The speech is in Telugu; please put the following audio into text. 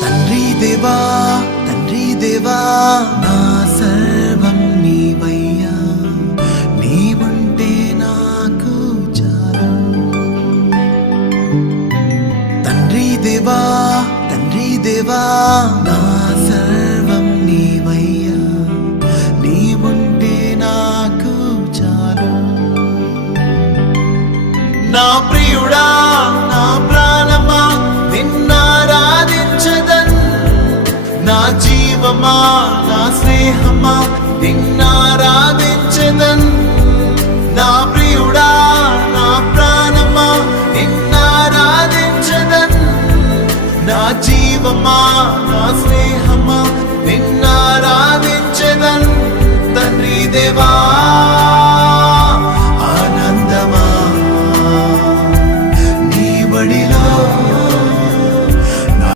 తండ్రి దేవా తండ్రి దేవా నా సర్వం నీవయ్యా, నీవుంటే నాకు చాలు. తండ్రి దేవా తండ్రి దేవా నా సర్వం నీవయ్యా, నీవుంటే నాకు చాలు. నా ప్రియుడా నా ప్రాణమా నిన్నారాధించదన్, నా జీవమా నా స్నేహమా నిన్నారాధించదన్. నా ప్రియుడా నా ప్రాణమా నిన్నారాధించదన్, నా జీవమా నా స్నేహమా నిన్నారాధించదన్. తండ్రి దేవా